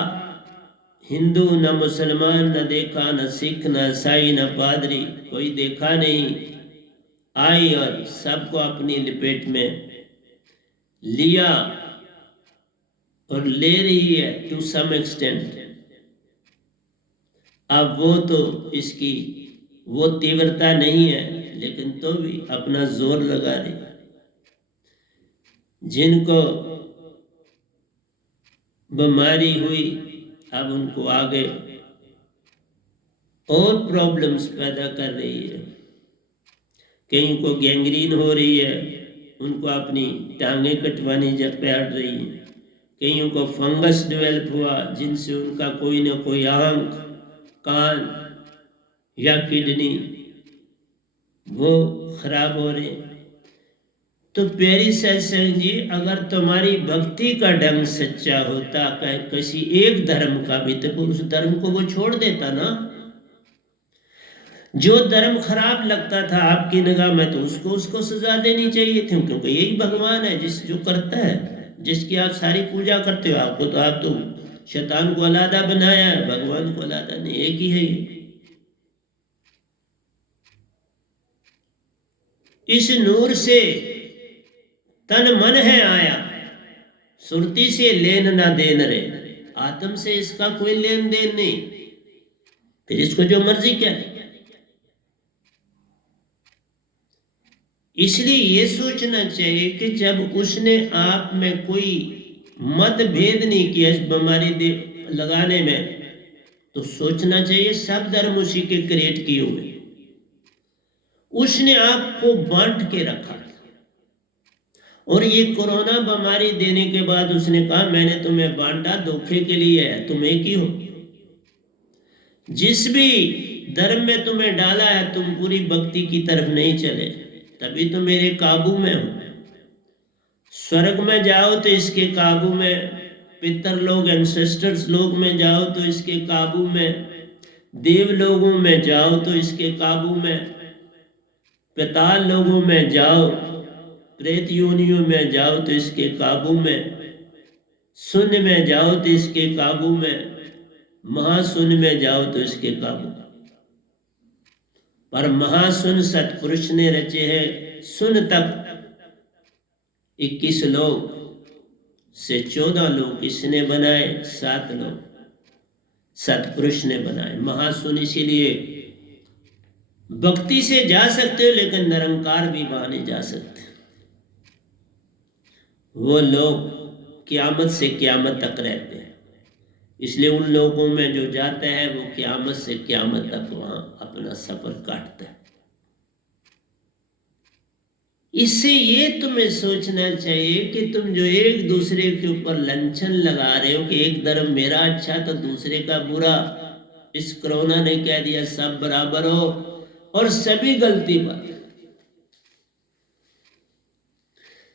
हिंदू, न मुसलमान, न देखा न सिख, न ईसाई, न पादरी, कोई देखा नहीं, आई और सबको अपनी लपेट में लिया और ले रही है टू सम एक्सटेंट। अब वो तो इसकी वो तीव्रता नहीं है, लेकिन तो भी अपना जोर लगा रही है। जिनको बीमारी हुई अब उनको आगे और प्रॉब्लम्स पैदा कर रही है। कहीं को गैंग्रीन हो रही है, उनको अपनी टांगें कटवानी पड़ रही हैं। कईयों को फंगस डेवलप हुआ जिनसे उनका कोई ना कोई आंख, कान या किडनी वो खराब हो रहे। तो प्यारी सत्संग जी, अगर तुम्हारी भक्ति का ढंग सच्चा होता किसी एक धर्म का भी, तो उस धर्म को वो छोड़ देता ना। जो धर्म खराब लगता था आपकी निगाह में, तो उसको सजा देनी चाहिए थी, क्योंकि यही भगवान है जो करता है, जिसकी आप सारी पूजा करते हो। आप तो शैतान को अलहदा बनाया है, भगवान को अलहदा नहीं, एक ही है ये। इस नूर से तन मन है आया, सुरती से लेन ना देन रे। आत्म से इसका कोई लेन देन नहीं, फिर इसको जो मर्जी क्या है। इसलिए ये सोचना चाहिए कि जब उसने आप में कोई मतभेद नहीं किया इस बीमारी लगाने में, तो सोचना चाहिए सब धर्म उसी के क्रिएट किए हुए। उसने आपको बांट के रखा, और ये कोरोना बीमारी देने के बाद उसने कहा मैंने तुम्हें बांटा धोखे के लिए है, तुम एक ही हो। जिस भी धर्म में तुम्हें डाला है, तुम पूरी भक्ति की तरफ नहीं चले, तभी तो मेरे काबू में हो। स्वर्ग में जाओ तो इसके काबू में, पितर लोग एंसेस्टर्स लोग में जाओ तो इसके काबू में, देव लोगों में जाओ तो इसके काबू में, पिताल लोगों में जाओ, प्रेत योनियों में जाओ तो इसके काबू में, शून्य में जाओ तो इसके काबू में, महाशून्य में जाओ तो इसके काबू। पर महाशून्य सतपुरुष ने रचे हैं। शून्य तक 21 लोग से 14 लोग इसने बनाए, 7 लोग सतपुरुष ने बनाए। महाशून्य इसीलिए भक्ति से जा सकते हो, लेकिन निरंकार भी वहां नहीं जा सकते। वो लोग क़यामत से क़यामत तक रहते हैं, इसलिए उन लोगों में जो जाता है वो क़यामत से क़यामत तक वहां अपना सफर काटता है। इससे ये तुम्हें सोचना चाहिए कि तुम जो एक दूसरे के ऊपर लंछन लगा रहे हो कि एक धर्म मेरा अच्छा तो दूसरे का बुरा, इस कोरोना ने कह दिया सब बराबर हो और सभी गलती पर,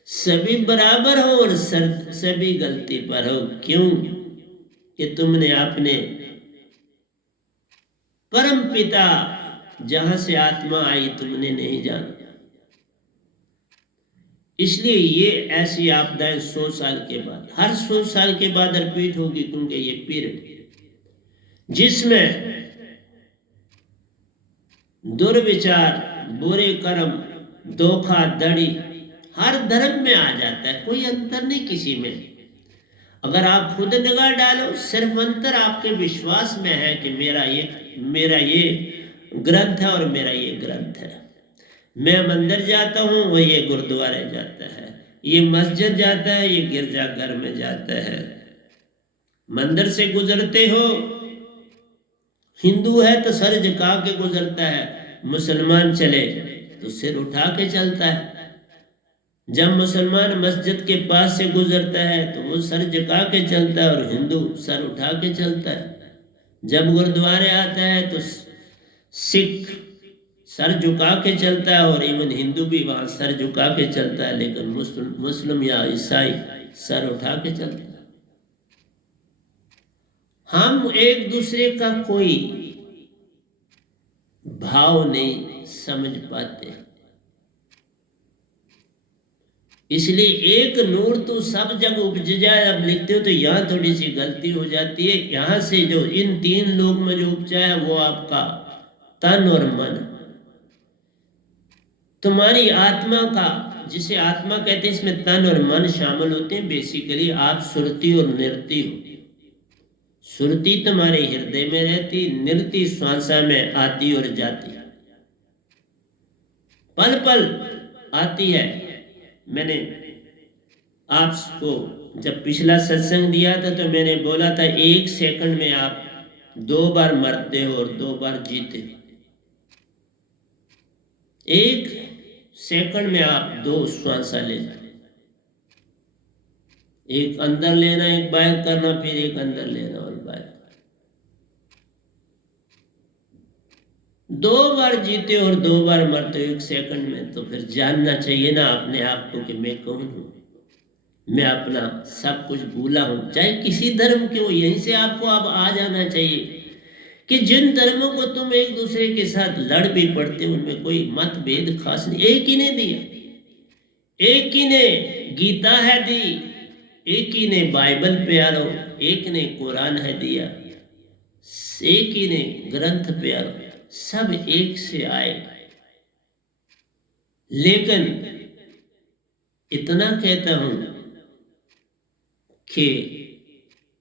सभी बराबर हो और सभी गलती पर हो। क्यों? कि तुमने अपने परम पिता जहां से आत्मा आई तुमने नहीं जाना। इसलिए ये ऐसी आपदाएं 100 साल के बाद, हर 100 साल के बाद रिपीट होगी, क्योंकि ये पीरियड जिसमें दुर्विचार, बुरे कर्म, धोखाधड़ी हर धर्म में आ जाता है, कोई अंतर नहीं किसी में। अगर आप खुद निगाह डालो, सिर्फ अंतर आपके विश्वास में है कि मेरा ये ग्रंथ है और मेरा ये ग्रंथ है। मैं मंदिर जाता हूँ, वो ये गुरुद्वारे जाता है, ये मस्जिद जाता है, ये गिरजाघर में जाता है। मंदिर से गुजरते हो, हिंदू है तो सर झुका के गुजरता है, मुसलमान चले तो सिर उठा के चलता है। जब मुसलमान मस्जिद के पास से गुजरता है तो वो सर झुका के चलता है और हिंदू सर उठा के चलता है। जब गुरुद्वारे आता है तो सिख सर झुका के चलता है और इवन हिंदू भी वहां सर झुका के चलता है, लेकिन मुस्लिम या ईसाई सर उठा के चलता है। हम एक दूसरे का कोई भाव नहीं समझ पाते, इसलिए एक नूर तो सब जगह उपज जाए। अब लिखते हो तो यहाँ थोड़ी सी गलती हो जाती है। यहाँ से जो इन 3 लोग में जो उपजा है वो आपका तन और मन, तुम्हारी आत्मा का, जिसे आत्मा कहते हैं, इसमें तन और मन शामिल होते हैं। बेसिकली आप सुरती और निरति हो। सुरती तुम्हारे हृदय में रहती, निरति श्वासा में आती और जाती, पल पल आती है। मैंने आपको जब पिछला सत्संग दिया था तो मैंने बोला था 1 सेकंड में आप 2 बार मरते हो और 2 बार जीते। 1 सेकंड में आप 2 श्वास लेना, एक अंदर लेना, एक बाहर करना, फिर एक अंदर लेना और बाहर। 2 बार जीते और 2 बार मरते हो 1 सेकंड में, तो फिर जानना चाहिए ना अपने आप को कि मैं कौन हूं। मैं अपना सब कुछ भूला हूं, चाहे किसी धर्म के हो। यहीं से आपको अब आ जाना चाहिए कि जिन धर्मों को तुम एक दूसरे के साथ लड़ भी पड़ते हो उनमें कोई मतभेद खास नहीं। एक ही ने दिया, एक ही ने गीता है दी, एक ही ने बाइबल प्यारो, एक ने कुरान है दिया, एक ही ने ग्रंथ प्यारो, सब एक से आए। लेकिन इतना कहता हूं कि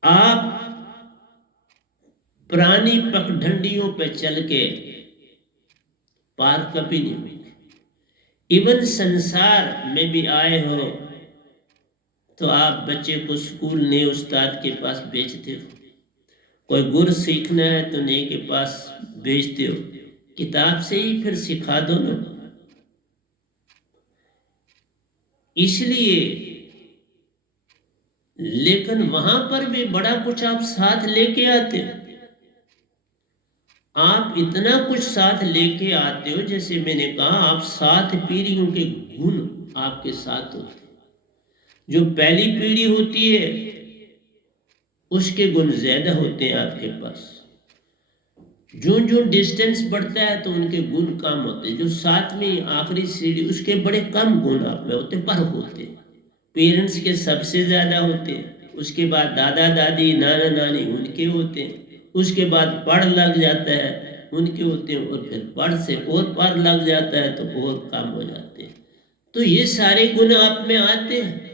आप पुरानी पगडंडियों पे चल के पार कभी नहीं हुए। इवन संसार में भी आए हो तो आप बच्चे को स्कूल नए उस्ताद के पास भेजते हो, कोई गुर सीखना है तो नए के पास भेजते हो, किताब से ही फिर सिखा दो ना। इसलिए लेकिन वहां पर भी बड़ा कुछ आप साथ लेके आते हो। आप इतना कुछ साथ लेके आते हो, जैसे मैंने कहा आप 7 पीढ़ियों के गुण आपके साथ होते हैं। जो पहली पीढ़ी होती है उसके गुण ज्यादा होते हैं आपके पास, जो जो डिस्टेंस बढ़ता है तो उनके गुण कम होते हैं। जो 7वीं आखिरी सीढ़ी उसके बड़े कम गुण आप में होते, पर होते। पेरेंट्स के सबसे ज्यादा होते हैं, उसके बाद दादा दादी नाना नानी उनके होते हैं, उसके बाद पढ़ लग जाता है उनके होते हैं, और फिर पढ़ से और पढ़ लग जाता है तो और कम हो जाते हैं। तो ये सारे गुण आप में आते हैं।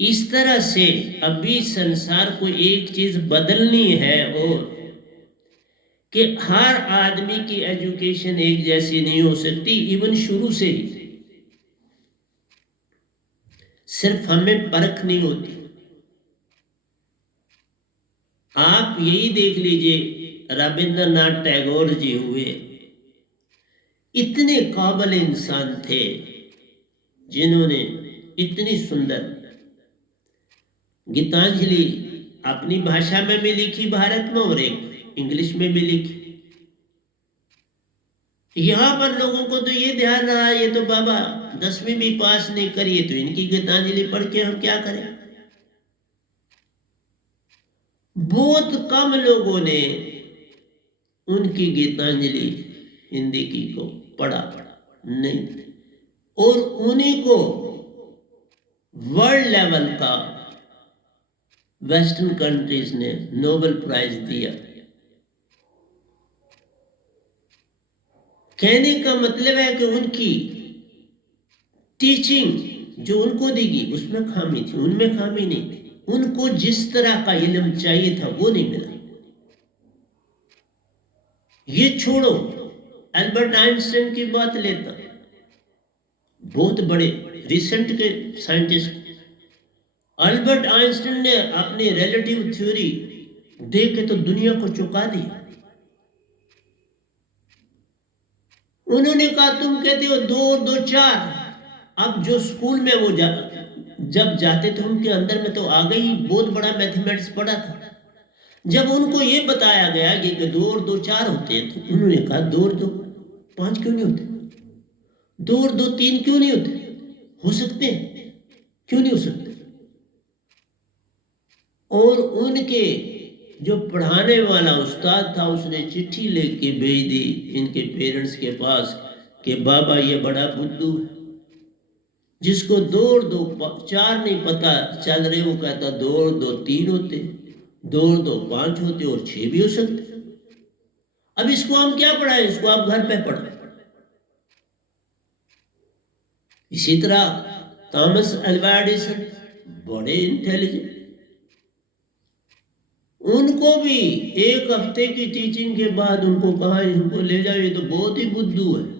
इस तरह से अभी संसार को एक चीज बदलनी है, और कि हर आदमी की एजुकेशन एक जैसी नहीं हो सकती। इवन शुरू से ही सिर्फ हमें परख नहीं होती। आप यही देख लीजिए, रविंद्रनाथ टैगोर जी हुए, इतने काबिल इंसान थे जिन्होंने इतनी सुंदर गीतांजलि अपनी भाषा में भी लिखी भारत में, और एक इंग्लिश में भी लिखी। यहां पर लोगों को तो ये ध्यान रहा ये तो बाबा 10वीं भी पास नहीं करिए तो इनकी गीतांजलि पढ़ के हम क्या करें। बहुत कम लोगों ने उनकी गीतांजलि हिंदी की को पढ़ा नहीं, और उन्हीं को वर्ल्ड लेवल का वेस्टर्न कंट्रीज ने नोबेल प्राइज दिया। कहने का मतलब है कि उनकी टीचिंग जो उनको देगी उसमें खामी थी, उनमें खामी नहीं थी। उनको जिस तरह का इल्म चाहिए था वो नहीं मिला। ये छोड़ो, अल्बर्ट आइंस्टाइन की बात लेता, बहुत बड़े रिसेंट के साइंटिस्ट। अल्बर्ट आइंस्टाइन ने अपनी रिलेटिव थ्योरी दे के तो दुनिया को चुका दिया। उन्होंने कहा तुम कहते हो 2 और 2 4। अब जो स्कूल में वो जब जाते थे उनके अंदर में तो आ गई, बहुत बड़ा मैथमेटिक्स पढ़ा था। जब उनको ये बताया गया कि 2 और 2 4 होते हैं, तो उन्होंने कहा 2 और 2 5 क्यों नहीं होते, 2 और 2 3 क्यों नहीं होते, हो सकते हैं, क्यों नहीं हो सकते। और उनके जो पढ़ाने वाला उस्ताद था उसने चिट्ठी लेके भेज दी इनके पेरेंट्स के पास कि बाबा ये बड़ा बुद्धू है, जिसको 2 और 2 4 नहीं पता चल रहे, वो कहता 2 और 2 3 होते, 2 और 2 5 होते और 6 भी हो सकते। अब इसको हम क्या पढ़ाएं, इसको आप घर पे पढ़ो। इसी तरह थॉमस अल्वा एडिसन बड़े इंटेलिजेंट, उनको भी 1 हफ्ते की टीचिंग के बाद उनको कहा इनको ले जाओ, ये तो बहुत ही बुद्धू है।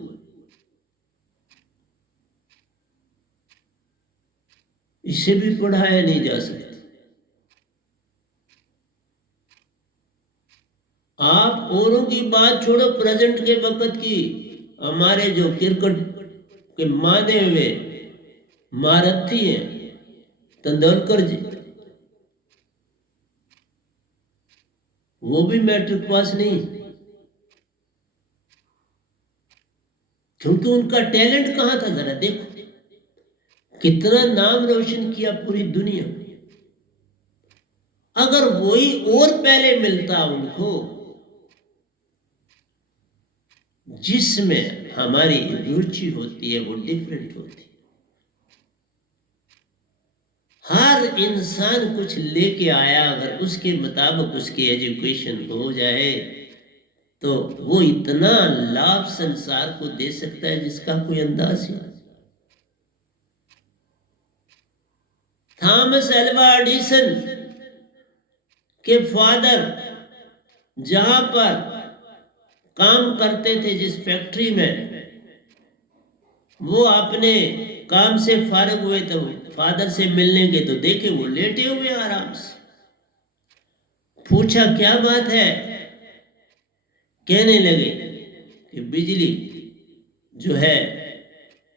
इसे भी पढ़ाया नहीं जा सकता। आप औरों की बात छोड़ो, प्रेजेंट के वक्त की हमारे जो क्रिकेट के माने हुए महारथी हैं तेंदुलकर जी, वो भी मैट्रिक पास नहीं, क्योंकि उनका टैलेंट कहां था जरा देखो, कितना नाम रोशन किया पूरी दुनिया। अगर वही और पहले मिलता उनको, जिसमें हमारी रुचि होती है वो डिफरेंट होती है। हर इंसान कुछ लेके आया, अगर उसके मुताबिक उसकी एजुकेशन हो जाए तो वो इतना लाभ संसार को दे सकता है जिसका कोई अंदाज नहीं। थॉमस अल्वा एडिसन के फादर जहां पर काम करते थे, जिस फैक्ट्री में, वो अपने काम से फारिग हुए तो फादर से मिलने के तो देखे वो लेटे हुए आराम से। पूछा क्या बात है, कहने लगे कि बिजली जो है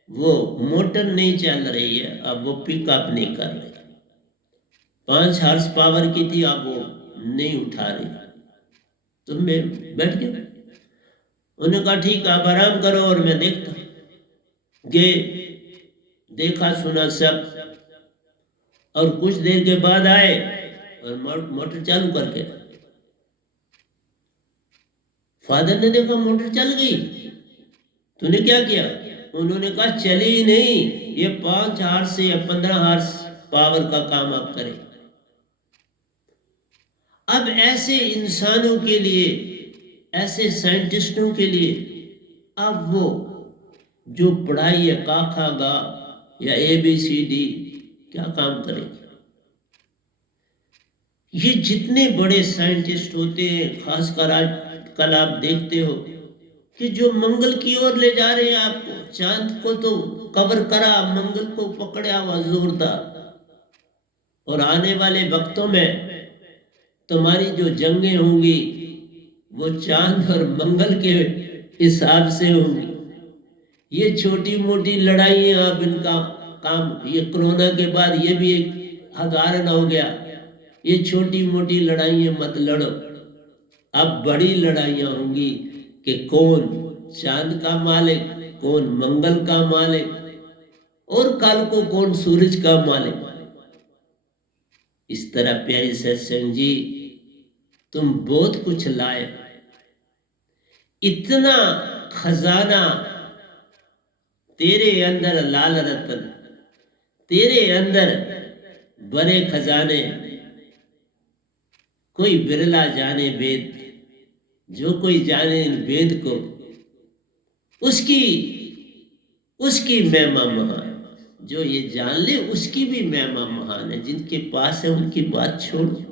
वो मोटर नहीं चल रही है, अब वो पिकअप नहीं कर रही, 5 हॉर्स पावर की थी, अब वो नहीं उठा रही। तो मैं बैठ गया, उन्होंने कहा ठीक आप आराम करो और मैं देखता। गए, देखा सुना सब, और कुछ देर के बाद आए और मोटर चालू करके, फादर ने देखा मोटर चल गई। तूने क्या किया? उन्होंने कहा चली ही नहीं, ये 5 हॉर्स से या 15 हॉर्स पावर का काम आप करें। अब ऐसे इंसानों के लिए, ऐसे साइंटिस्टों के लिए, अब वो जो पढ़ाई है का खा गा या ABCD क्या काम करेगी? ये जितने बड़े साइंटिस्ट होते हैं, खासकर आज कल आप देखते हो कि जो मंगल की ओर ले जा रहे हैं आपको, चांद को तो कवर करा, मंगल को पकड़ा हुआ जोरदार, और आने वाले वक्तों में तुम्हारी जो जंगें होंगी वो चांद और मंगल के हिसाब से होंगी। ये छोटी मोटी लड़ाई अब इनका काम, ये कोरोना के बाद ये भी एक उदाहरण हो गया। ये छोटी मोटी लड़ाइयां मत लड़ो, अब बड़ी लड़ाइयां होंगी कि कौन चांद का मालिक, कौन मंगल का मालिक, और कल को कौन सूरज का मालिक। इस तरह प्यारी सत्संग जी, तुम बहुत कुछ लाए, इतना खजाना तेरे अंदर, लाल रतन तेरे अंदर, बड़े खजाने कोई बिरला जाने वेद, जो कोई जाने इन वेद को, उसकी उसकी महिमा महान, जो ये जान ले उसकी भी महिमा महान है। जिनके पास है उनकी बात छोड़ो।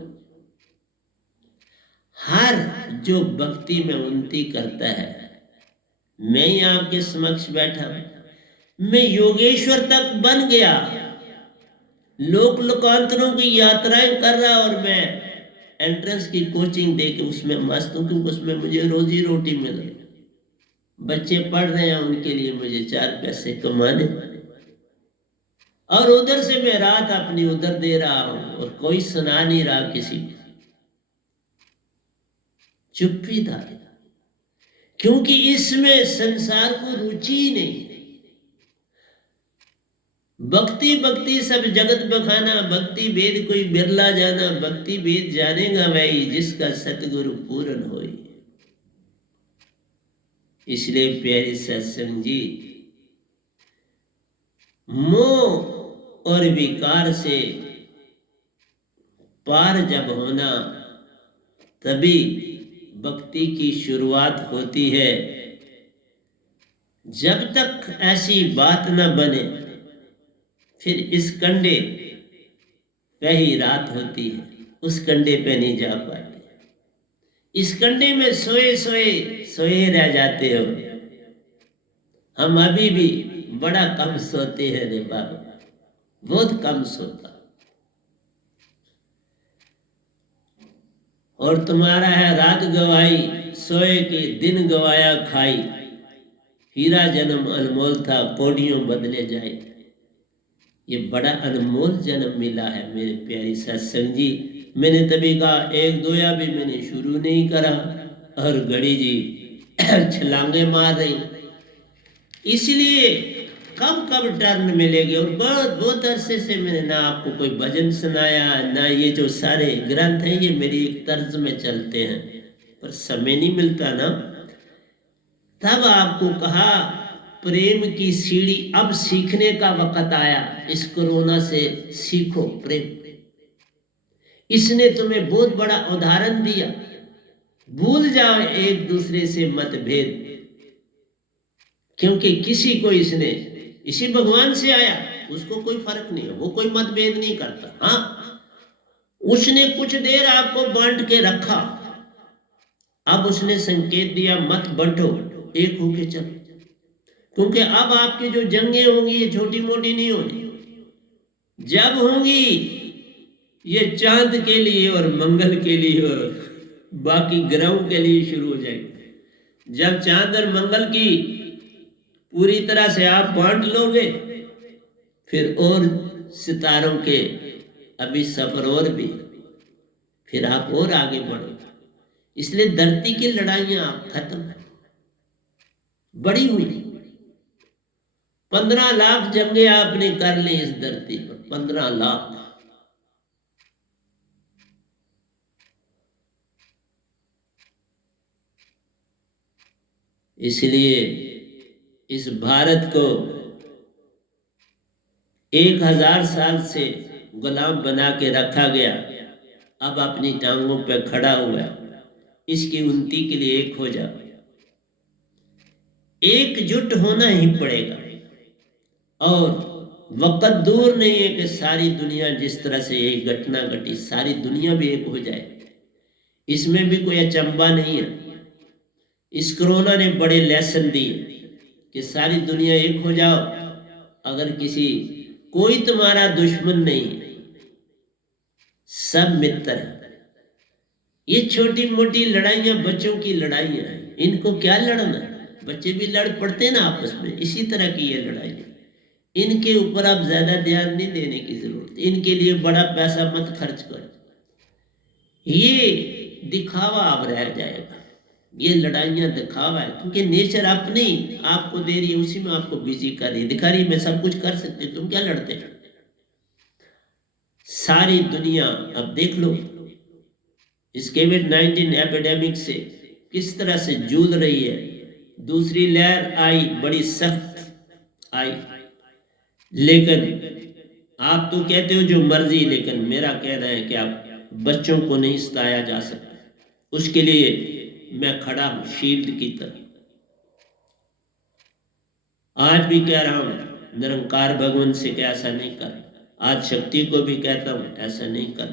हर जो भक्ति में उन्नति करता है, मैं ही आपके समक्ष बैठा हूं, मैं योगेश्वर तक बन गया, लोक लोकांतरों की यात्राएं कर रहा, और मैं एंट्रेंस की कोचिंग दे के उसमें मस्त हूं, क्योंकि उसमें मुझे रोजी रोटी मिल रही, बच्चे पढ़ रहे हैं, उनके लिए मुझे 4 पैसे कमाने, और उधर से मैं रात अपनी उधर दे रहा हूं, और कोई सुना नहीं रहा किसी को, चुप्पी था, क्योंकि इसमें संसार को रुचि ही नहीं। भक्ति भक्ति सब जगत बखाना, भक्ति भेद कोई बिरला जाना, भक्ति भेद जानेगा वही जिसका सतगुरु पूर्ण होए। इसलिए प्यारे सत्संग जी, मोह और विकार से पार जब होना, तभी भक्ति की शुरुआत होती है। जब तक ऐसी बात न बने, फिर इस कंडे पे ही रात होती है, उस कंडे पे नहीं जा पाते। इस कंडे में सोए सोए सोए रह जाते हो। हम अभी भी बड़ा कम सोते हैं रे बाबा, बहुत कम सोता, और तुम्हारा है रात गवाई सोए की, दिन गवाया खाई, हीरा जन्म अनमोल था कौड़ियों बदले जाए। ये बड़ा अनमोल जन्म मिला है मेरे प्यारी सत्संग जी। मैंने तभी कहा एक दोया भी मैंने शुरू नहीं करा और घड़ी जी छलांगे मार रही। इसलिए कब कब टर्न मिलेगी, और बहुत बहुत अरसे से मैंने ना आपको कोई भजन सुनाया, ना ये जो सारे ग्रंथ हैं ये मेरी एक तर्ज में चलते हैं, पर समय नहीं मिलता ना। तब आपको कहा प्रेम की सीढ़ी अब सीखने का वक्त आया, इस कोरोना से सीखो प्रेम। इसने तुम्हें बहुत बड़ा उदाहरण दिया, भूल जाओ एक दूसरे से मतभेद, क्योंकि किसी को इसने इसी भगवान से आया, उसको कोई फर्क नहीं है, वो कोई मतभेद नहीं करता। हाँ, उसने कुछ देर आपको बांट के रखा, अब उसने संकेत दिया मत बंटो, एक होके चलो, क्योंकि अब आपकी जो जंगें होंगी ये छोटी मोटी नहीं होनी, जब होंगी ये चांद के लिए और मंगल के लिए और बाकी ग्रहों के लिए शुरू हो जाएगी। जब चांद और मंगल की पूरी तरह से आप बांट लोगे, फिर और सितारों के अभी सफर और भी, फिर आप और आगे बढ़ोगे। इसलिए धरती की लड़ाइयां आप खत्म बड़ी हुई। 15 लाख जंगे आपने कर ली इस धरती पर, 15 लाख। इसलिए इस भारत को 1000 साल से गुलाम बना के रखा गया, अब अपनी टांगों पर खड़ा हुआ है। इसकी उन्नति के लिए एक हो जाओ, एकजुट होना ही पड़ेगा। और वक्त दूर नहीं है कि सारी दुनिया, जिस तरह से ये घटना घटी, सारी दुनिया भी एक हो जाए, इसमें भी कोई अचंभा नहीं है। इस कोरोना ने बड़े लेसन दिए कि सारी दुनिया एक हो जाओ। अगर किसी कोई तुम्हारा दुश्मन नहीं, सब मित्र है। ये छोटी मोटी लड़ाइयां बच्चों की लड़ाइयां हैं, इनको क्या लड़ना, बच्चे भी लड़ पड़ते ना आपस में, इसी तरह की ये लड़ाइयां, इनके ऊपर आप ज्यादा ध्यान नहीं देने की जरूरत, इनके लिए बड़ा पैसा मत खर्च करो, ये दिखावा अब रह जाएगा। ये लड़ाइयां दिखावा है, क्योंकि नेचर अपनी आपको दे रही है, उसी में आपको बिजी कर रही है, दिखा रही मैं सब कुछ कर सकती, तुम क्या लड़ते हो। सारी दुनिया अब देख लो इस कोविड-19 एपिडेमिक से किस तरह से जूझ रही है। दूसरी लहर आई, बड़ी सख्त आई, लेकिन आप तो कहते हो जो मर्जी, लेकिन मेरा कहना है कि आप बच्चों को नहीं सताया जा सकता, उसके लिए मैं खड़ा हूं शील्ड की तरह। आज भी कह रहा हूं निरंकार भगवान से कि ऐसा नहीं कर, आज शक्ति को भी कहता हूं ऐसा नहीं कर,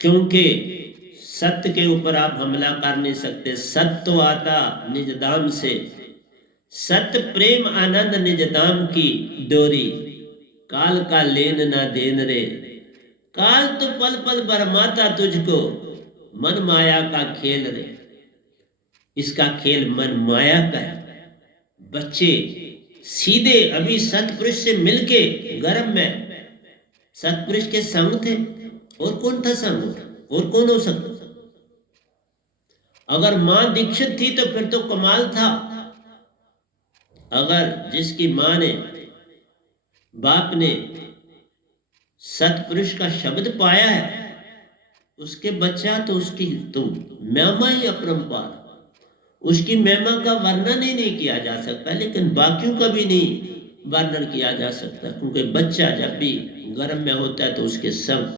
क्योंकि सत्य के ऊपर आप हमला कर नहीं सकते। सत्य तो आता निज धाम से, सत्य प्रेम आनंद निज धाम की डोरी, काल का लेन ना देन रे, काल तो पल पल बरमाता तुझको, मन माया का खेल रे। इसका खेल मन माया का है। बच्चे सीधे अभी सतपुरुष से मिलके गर्भ में सतपुरुष के संग थे, और कौन था संग, और कौन हो सकता। अगर मां दीक्षित थी तो फिर तो कमाल था। अगर जिसकी मां ने, बाप ने सतपुरुष का शब्द पाया है, उसके बच्चा तो उसकी तो महिमा ही अपरंपार, उसकी महिमा का वर्णन ही नहीं किया जा सकता, लेकिन बाकियों का भी नहीं वर्णन किया जा सकता, क्योंकि बच्चा जब भी गर्भ में होता है तो उसके संग